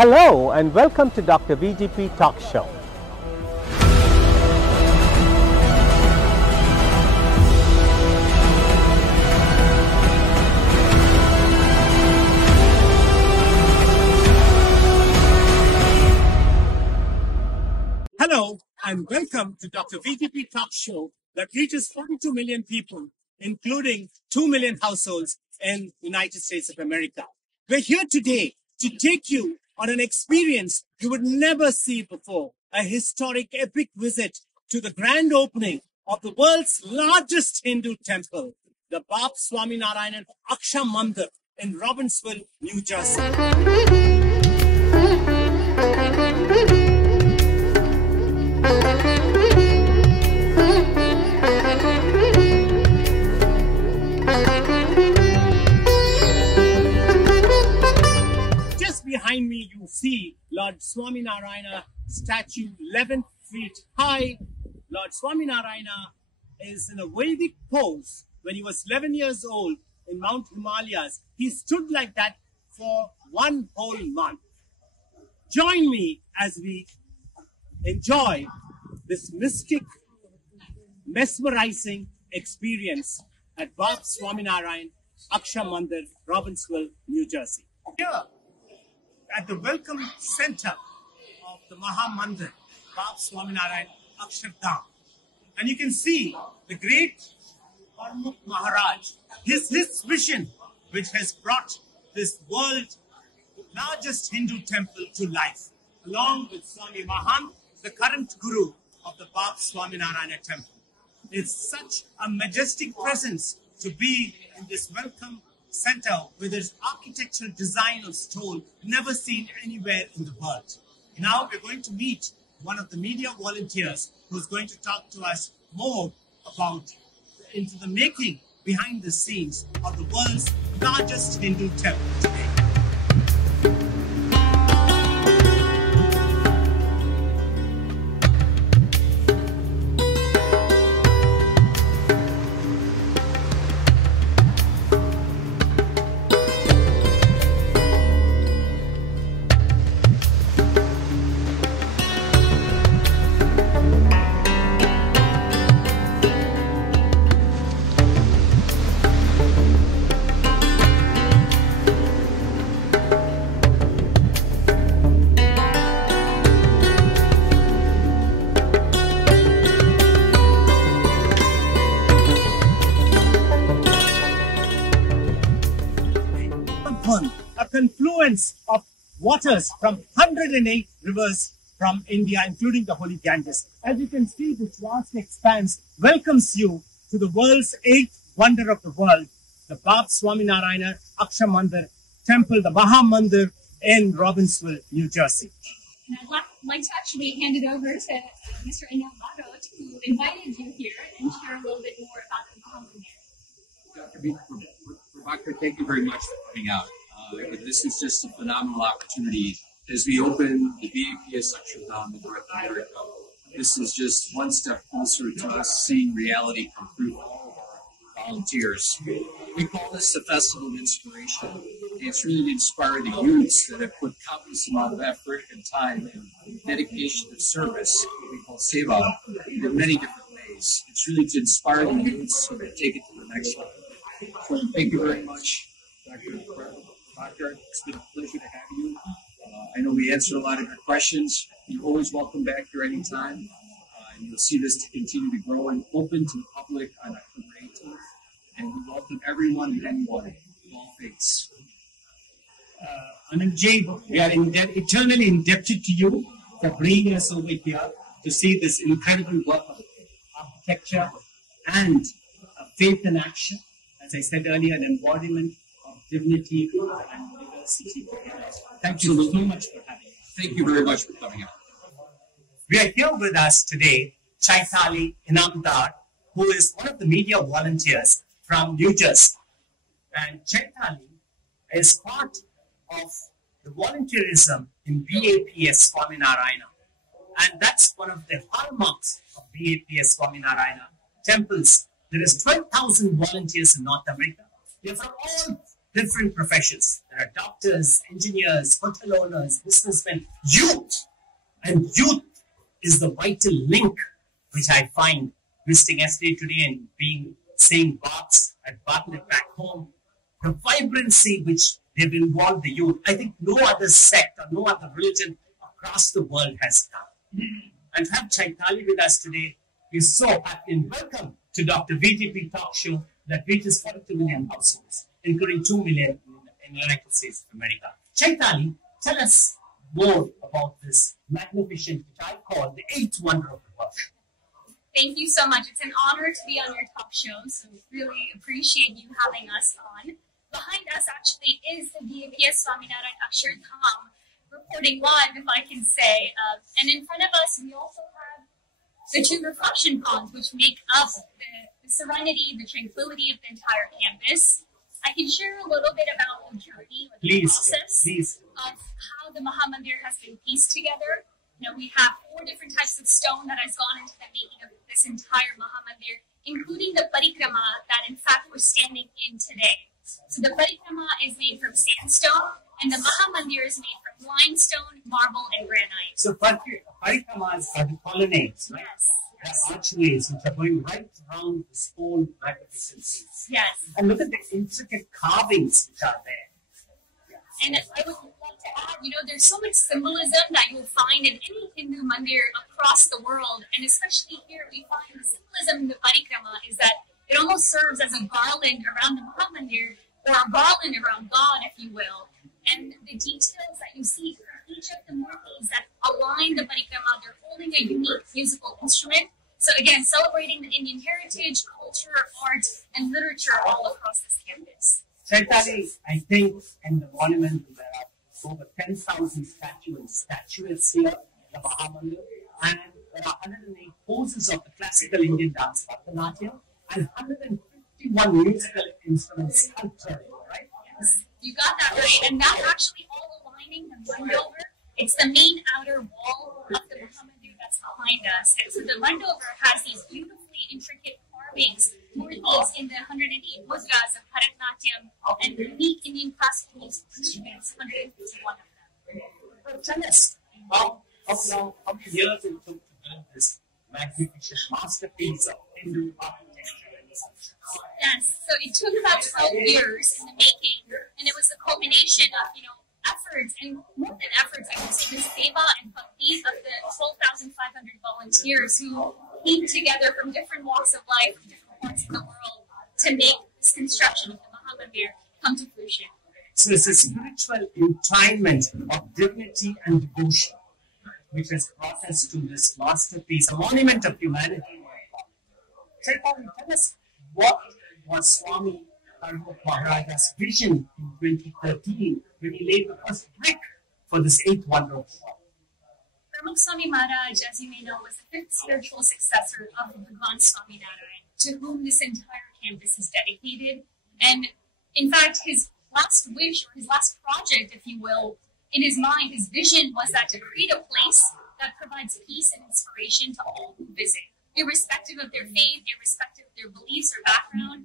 Hello and welcome to Dr. VGP Talk Show. Hello and welcome to Dr. VGP Talk Show that reaches 42 million people, including 2 million households in the United States of America. We're here today to take you on an experience you would never see before, a historic epic visit to the grand opening of the world's largest Hindu temple, the BAPS SWAMINARAYAN AKASHARDHAM in Robbinsville, New Jersey. Behind me, you see Lord Swaminarayana statue 11 feet high. Lord Swaminarayana is in a Vedic pose. When he was 11 years old in Mount Himalayas, he stood like that for 1 whole month. Join me as we enjoy this mystic, mesmerizing experience at BAPS SWAMINARAYAN AKASHARDHAM, Robbinsville, New Jersey. Here, at the welcome center of the Mahamandir, BAPS SWAMINARAYAN AKASHARDHAM. And you can see the great Parmukh Maharaj, his vision, which has brought this world's largest Hindu temple to life, along with Swami Mahant, the current guru of the BAPS SWAMINARAYAN temple. It's such a majestic presence to be in this welcome center with its architectural design of stone never seen anywhere in the world. Now we're going to meet one of the media volunteers who's going to talk to us more about into the making behind the scenes of the world's largest Hindu temple today. A confluence of waters from 108 rivers from India, including the Holy Ganges. As you can see, this vast expanse welcomes you to the world's 8th wonder of the world, the BAPS SWAMINARAYAN AKASHARDHAM temple, the Mahamandir in Robbinsville, New Jersey. And I'd like to actually hand it over to Mr. Embark, who invited you here and share a little bit more about the Mahamandir. Dr. thank you very much for coming out. This is just a phenomenal opportunity as we open the BAPS AKSHARDHAM in North America. This is just one step closer to us seeing reality come through all of our volunteers. We call this the Festival of Inspiration. It's really to inspire the youths that have put countless amount of effort and time and dedication of service, what we call seva, in many different ways. It's really to inspire the youths so they take it to the next level. So thank you very much, Doctor. It's been a pleasure to have you. I know we answered a lot of your questions. You're always welcome back here anytime. And you'll see this to continue to grow and open to the public on October 18th. And we welcome everyone and anyone of all faiths. Anand, we are eternally indebted to you for bringing us over here to see this incredible work of architecture and faith in action. As I said earlier, an embodiment of dignity and diversity. Thank you so much for having us. Thank you very much for coming out. We are here with us today, Chaitali Inamdar, who is one of the media volunteers from New Jersey. And Chaitali is part of the volunteerism in BAPS SWAMINARAYAN. And that's one of the hallmarks of BAPS SWAMINARAYAN temples. There is 12,000 volunteers in North America. They're from all different professions. There are doctors, engineers, hotel owners, businessmen, youth. And youth is the vital link which I find visiting yesterday, today, and seeing BAPS at Bartlett back home. The vibrancy which they've involved the youth, I think no other sect or no other religion across the world has done. And to have Chaitali with us today, we're so happy, and welcome to Dr. VGP Talk Show that reaches 42 million households, including 2 million in the United States of America. Chaitali, tell us more about this magnificent, which I call the 8th wonder of the world. Thank you so much. It's an honor to be on your talk show, so really appreciate you having us on. Behind us actually is the BAPS SWAMINARAYAN AKASHARDHAM, reporting live, if I can say. And in front of us, we also have the 2 reflection ponds, which make up the serenity, the tranquility of the entire campus. I can share a little bit about the journey, the process of how the Maha Mandir has been pieced together. You know, we have 4 different types of stone that has gone into the making of this entire Maha Mandir, including the parikrama that in fact we're standing in today. So the parikrama is made from sandstone, and the Maha Mandir is made from limestone, marble, and granite. So parikramas are the colonnades, right? Yes. The archways which are going right around this whole magnificent piece. Yes. And look at the intricate carvings which are there. And I would like to add, you know, there's so much symbolism that you'll find in any Hindu mandir across the world, and especially here we find the symbolism in the parikrama is that it almost serves as a garland around the Maha Mandir, or a garland around God, if you will. And the details that you see from each of the murtis that align the parikrama, they're holding a unique musical instrument. So again, celebrating the Indian heritage, culture, art, and literature all across this campus. Chaitali, I think in the monument there are over 10,000 statuettes here in the Maha Mandir, and there are 108 poses of the classical Indian dance Bharatanatyam, and 151 musical instruments sculpted, right? Yes, you got that right. And that's actually all aligning the Mandover. It's the main outer wall of the Maha Mandir that's behind us. And so the Mandover has these beautifully intricate carvings, murtis in the 108 mudras of Bharatanatyam, and unique Indian classical music instruments, 151 of them. Tell us, how many years it took to build this magnificent masterpiece of Hindu architecture and culture? Yes, so it took about 12 years in the making, and it was the culmination of, you know, efforts, and more than efforts, I would say the seva and bhakti of the 12,500 volunteers who came together from different walks of life, from different parts of the world, to make this construction of the Maha Mandir come to fruition. So it's a spiritual entwinement of dignity and devotion, which has brought us to this masterpiece, a monument of humanity. Chaitanya, tell us, what was Swami Harmukh Maharaja's vision in 2013 when he laid the first brick for this 8th wonder of the world? Harmukh Swami Maharaj, as you may know, was the 5th spiritual successor of Bhagwan Swaminarayan, to whom this entire campus is dedicated. And in fact, his last wish, or his last project, if you will, in his mind, his vision was that to create a place that provides peace and inspiration to all who visit, irrespective of their faith, irrespective of their beliefs or background.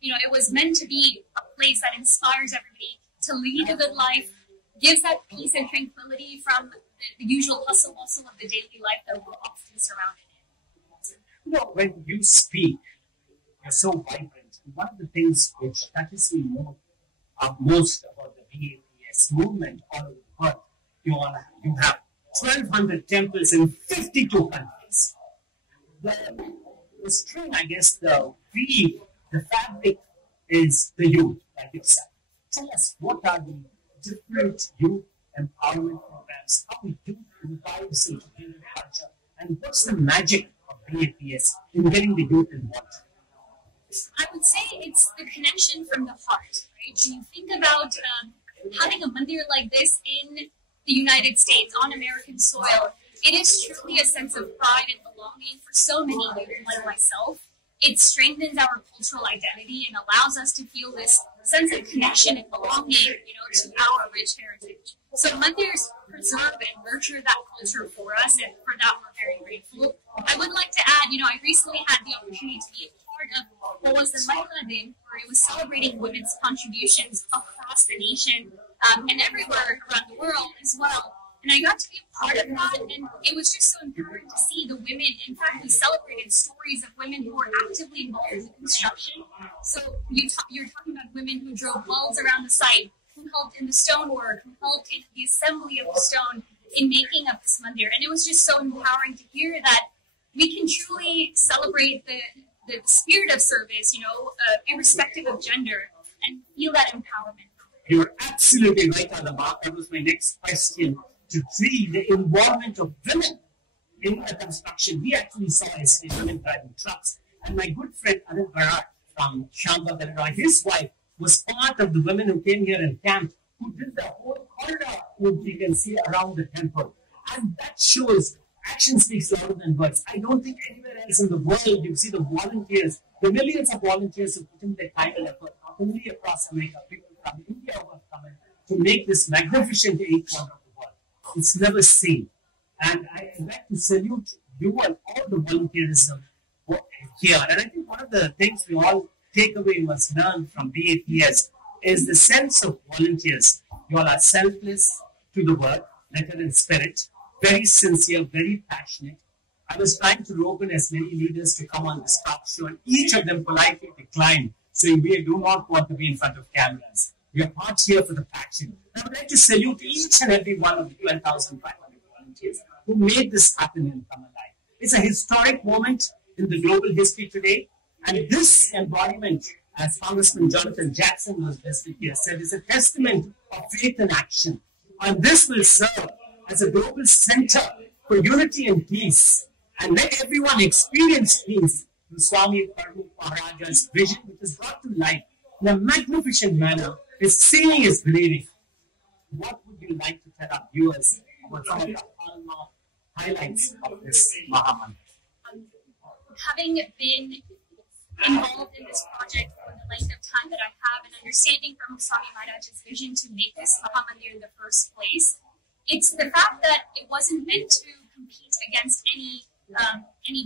You know, it was meant to be a place that inspires everybody to lead a good life, gives that peace and tranquility from the usual hustle bustle of the daily life that we're often surrounded in. You know, when you speak, you're so vibrant. And one of the things which touches me most about the BAPS movement all over the world, you have 1,200 temples in 52 countries. The string, I guess, the weave, the fabric is the youth, like you said. Tell us, what are the different youth empowerment programs, how we do revives into Hindu culture, and what's the magic of BAPS in getting the youth involved? I would say it's the connection from the heart, right? When you think about having a mandir like this in the United States, on American soil, it is truly a sense of pride and belonging for so many youth like myself. It strengthens our cultural identity and allows us to feel this sense of connection and belonging, you know, to our rich heritage. So mandirs preserve and nurture that culture for us, and for that we're very grateful. I would like to add, you know, I recently had the opportunity to be a part of what was the Mahila Din, where it was celebrating women's contributions across the nation and everywhere around the world as well. And I got to be a part of that, and it was just so empowering to see the women. In fact, we celebrated stories of women who were actively involved in construction. So you're talking about women who drove wells around the site, who helped in the stonework, who helped in the assembly of the stone, in making of this mandir. And it was just so empowering to hear that we can truly celebrate the spirit of service, irrespective of gender, and feel that empowerment. You're absolutely right on the mark. That was my next question. To see the involvement of women in the construction. We actually saw women driving trucks. And my good friend Anil Barat from Shamba, Delaware, his wife was part of the women who came here and camped, who did the whole corridor, which you can see around the temple. And that shows action speaks louder than words. I don't think anywhere else in the world you see the volunteers, the millions of volunteers who put in their time and effort, not only across America, people from India who have come in to make this magnificent eighth wonder of the world. It's never seen. And I'd like to salute you and all the volunteerism here. And I think one of the things we all take away, must learn from BAPS is the sense of volunteers. You all are selfless to the work, letter and spirit, very sincere, very passionate. I was trying to rope in as many leaders to come on this talk show, and each of them politely declined, saying we do not want to be in front of cameras. We are not here for the passion. I would like to salute each and every one of the 12,500 volunteers who made this happen in come alive. It's a historic moment in the global history today, and this embodiment, as Congressman Jonathan Jackson was listed here, said, is a testament of faith and action. And this will serve as a global center for unity and peace, and let everyone experience peace through Swami Maharaja's vision, which is brought to life in a magnificent manner. Is seeing is believing. What would you like to tell our viewers about some of the highlights of this Mahamantra? Having been involved in this project for the length of time that I have, and understanding from Swami Maharaja's vision to make this Mahamandir in the first place, it's the fact that it wasn't meant to compete against any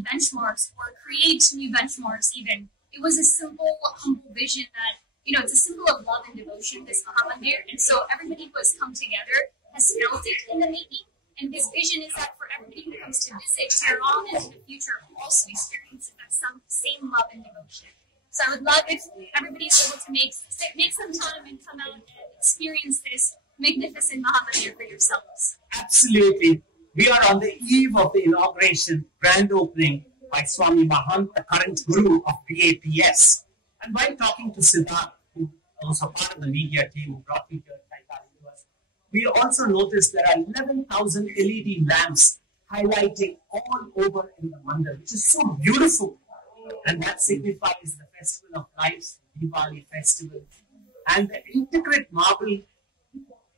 benchmarks or create new benchmarks even. It was a simple, humble vision that, it's a symbol of love and devotion, this Mahamandir, and so everybody who has come together has felt it in the making, and his vision is that for everybody who comes to visit here on into the future also experience that same love and devotion. So I would love if everybody is able to make some time and come out and experience this magnificent Mahamandir for yourselves. Absolutely. We are on the eve of the inauguration, grand opening by Swami Mahant, the current guru of BAPS. And while talking to Siddharth, who was also part of the media team who brought me here to us, we also noticed there are 11,000 LED lamps highlighting all over in the mandir, which is so beautiful. And that signifies the Festival of Lights, the Diwali festival, and the intricate marble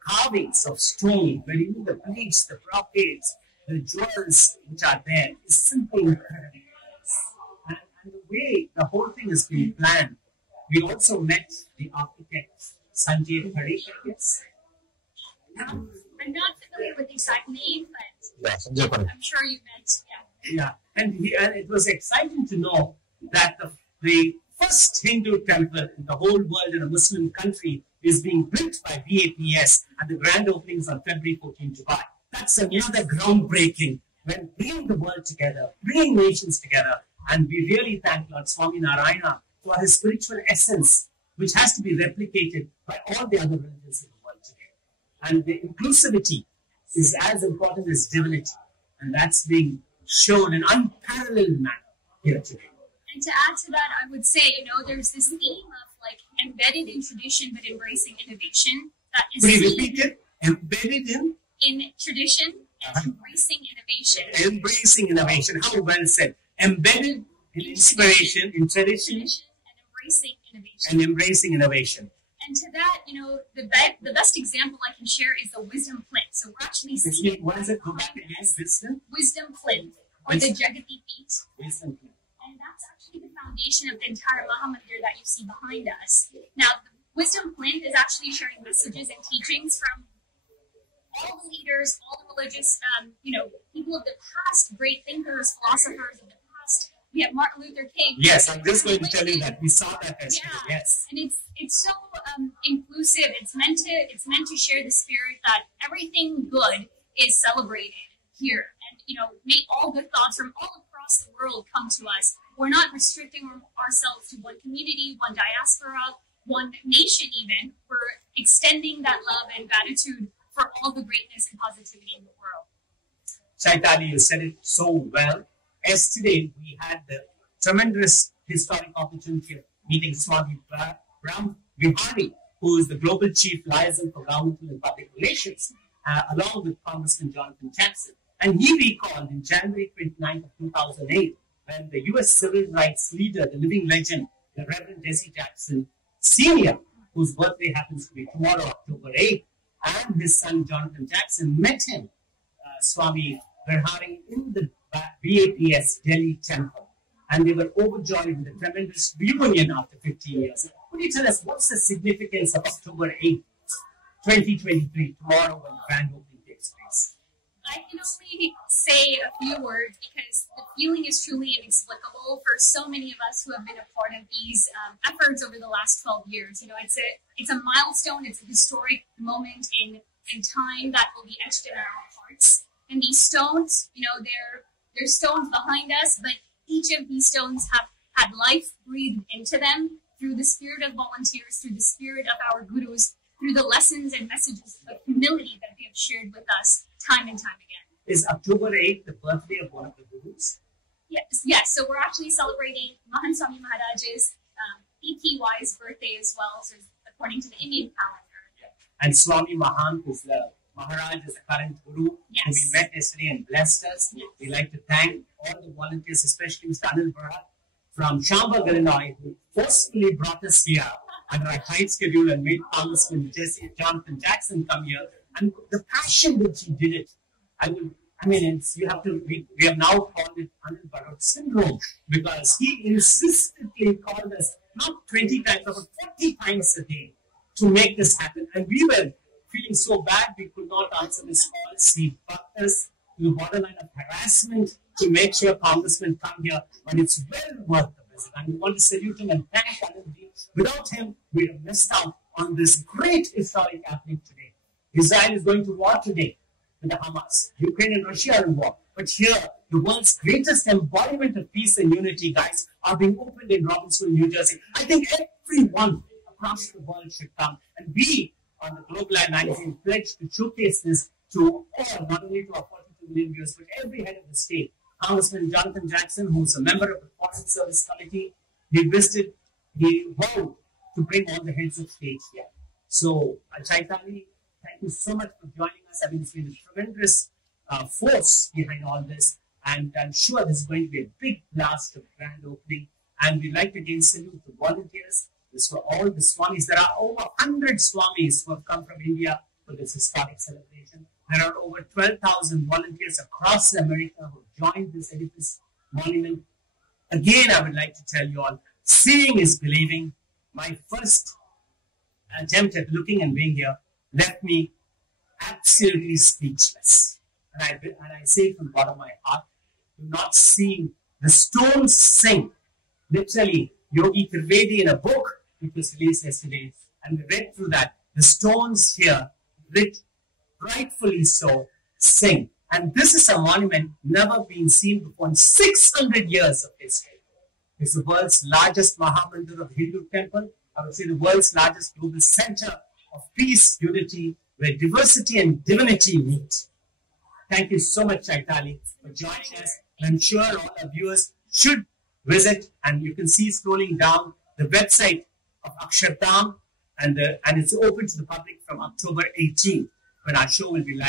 carvings of stone, where even the bleach, the brocades, the jewels which are there is simply incredible. And the way the whole thing is being planned, we also met the architect, Sanjay Parikh, yes? I'm not familiar with the exact name, but yeah, Sanjay Parikh. I'm sure you met, yeah. And it was exciting to know that the first Hindu temple in the whole world in a Muslim country is being built by BAPS, and the grand opening is on February 14 July. That's another groundbreaking when bringing the world together, bringing nations together, and we really thank Lord Swaminarayana for his spiritual essence, which has to be replicated by all the other religions in the world today. And the inclusivity is as important as divinity, and that's being shown in unparalleled manner here today. And to add to that, I would say, there's this theme of embedded in tradition but embracing innovation. That is repeat it. Embedded in tradition and embracing innovation. Embracing innovation. How well said. Embedded in inspiration, in tradition, and embracing innovation. And embracing innovation. And to that, the best example I can share is the wisdom plinth. So we're actually seeing what is it? Go back again. Wisdom plinth, or the Jagati feet. Wisdom plinth. And that's actually the foundation of the entire Mahamandir that you see behind us. Now, the wisdom plinth is actually sharing messages and teachings from all the leaders, all the religious, people of the past, great thinkers, philosophers of the past, We have Martin Luther King. Yes, I'm just going to tell you that we saw that yesterday. Yeah. Yes, and it's so inclusive. It's meant to share the spirit that everything good is celebrated here, and may all good thoughts from all across the world come to us. We're not restricting ourselves to one community, one diaspora, one nation even. We're extending that love and gratitude for all the greatness and positivity in the world. Chaitali, you said it so well. Yesterday, we had the tremendous historic opportunity of meeting Swami Ram Vihari, who is the Global Chief Liaison for Governmental and Public Relations, along with Congressman Jonathan Jackson. And he recalled in January 29th of 2008, when the U.S. civil rights leader, the living legend, the Reverend Jesse Jackson Sr., whose birthday happens to be tomorrow, October 8th, and his son Jonathan Jackson met him, Swami Vihari, in the BAPS Delhi temple. And they were overjoyed with a tremendous reunion after 15 years. Could you tell us what's the significance of October 8th, 2023, tomorrow when the grand opening takes place? I can only say a few words because the feeling is truly inexplicable for so many of us who have been a part of these efforts over the last 12 years. It's a milestone, it's a historic moment in time that will be etched in our hearts. And these stones, they're stones behind us, but each of these stones have had life breathed into them through the spirit of volunteers, through the spirit of our gurus, through the lessons and messages of humility that they have shared with us time and time again. Is October 8th the birthday of one of the gurus? Yes. So we're actually celebrating Mahan Swami Maharaj's EPY's birthday as well, so according to the Indian calendar. And Swami Mahan, who's the Maharaj, is the current guru, who we met yesterday and blessed us. Yes. We'd like to thank all the volunteers, especially Mr. Anil Bharat from Schaumburg, Illinois, who forcefully brought us here under a tight schedule and made Congressman Jonathan Jackson come here. And the passion that he did it, we have now called it Anil Bharat syndrome, because he insistently called us not 20 times, but 40 times a day to make this happen. And we were feeling so bad we could not answer his calls. He bucked us to the borderline of harassment to make sure congressmen come here, but it's well worth the visit. And we want to salute him and thank Anil. Without him, we have missed out on this great historic happening today. Israel is going to war today with the Hamas. Ukraine and Russia are in war. But here, the world's greatest embodiment of peace and unity, guys, are being opened in Robbinsville, New Jersey. I think everyone across the world should come. And we, on the Global Eye magazine, pledged to showcase this to all, not only to our 42 million viewers, but every head of the state. Congressman Jonathan Jackson, who's a member of the Foreign Service Committee, he vowed to bring all the heads of state here. So, Chaitali, thank you so much for joining us. I mean, it's been a tremendous force behind all this, and I'm sure this is going to be a big blast of grand opening. And we'd like to again salute the volunteers. This for all the Swamis. There are over 100 Swamis who have come from India for this historic celebration. There are over 12,000 volunteers across America who have joined this edifice monument. Again, I would like to tell you all, seeing is believing. My first attempt at looking and being here left me absolutely speechless. And I say it from the bottom of my heart, you're not seeing the stones sing. Literally, Yogi Trivedi in a book which was released yesterday, and we read through that, the stones here, writ rightfully so, sing. And this is a monument never been seen before in 600 years of history. It's the world's largest Mahamandir of Hindu temple. I would say the world's largest global center of peace, unity, where diversity and divinity meet. Thank you so much, Chaitali, for joining us. I'm sure all our viewers should visit, and you can see scrolling down the website of AKSHARDHAM, and it's open to the public from October 18th, when our show will be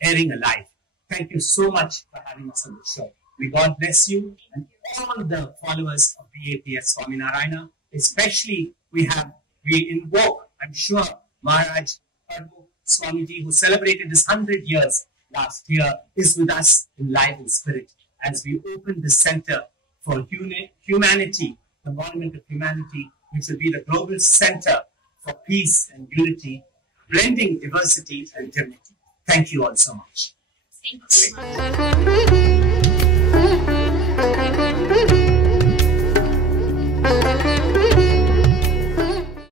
airing live. Thank you so much for having us on the show. May God bless you and all the followers of BAPS SWAMINARAYAN. Especially we invoke, I'm sure, Maharaj Swamiji, who celebrated his 100 years last year, is with us in life and spirit as we open the center for humanity, the monument of humanity, which will be the global center for peace and unity, blending diversity and dignity. Thank you all so much. Thank you.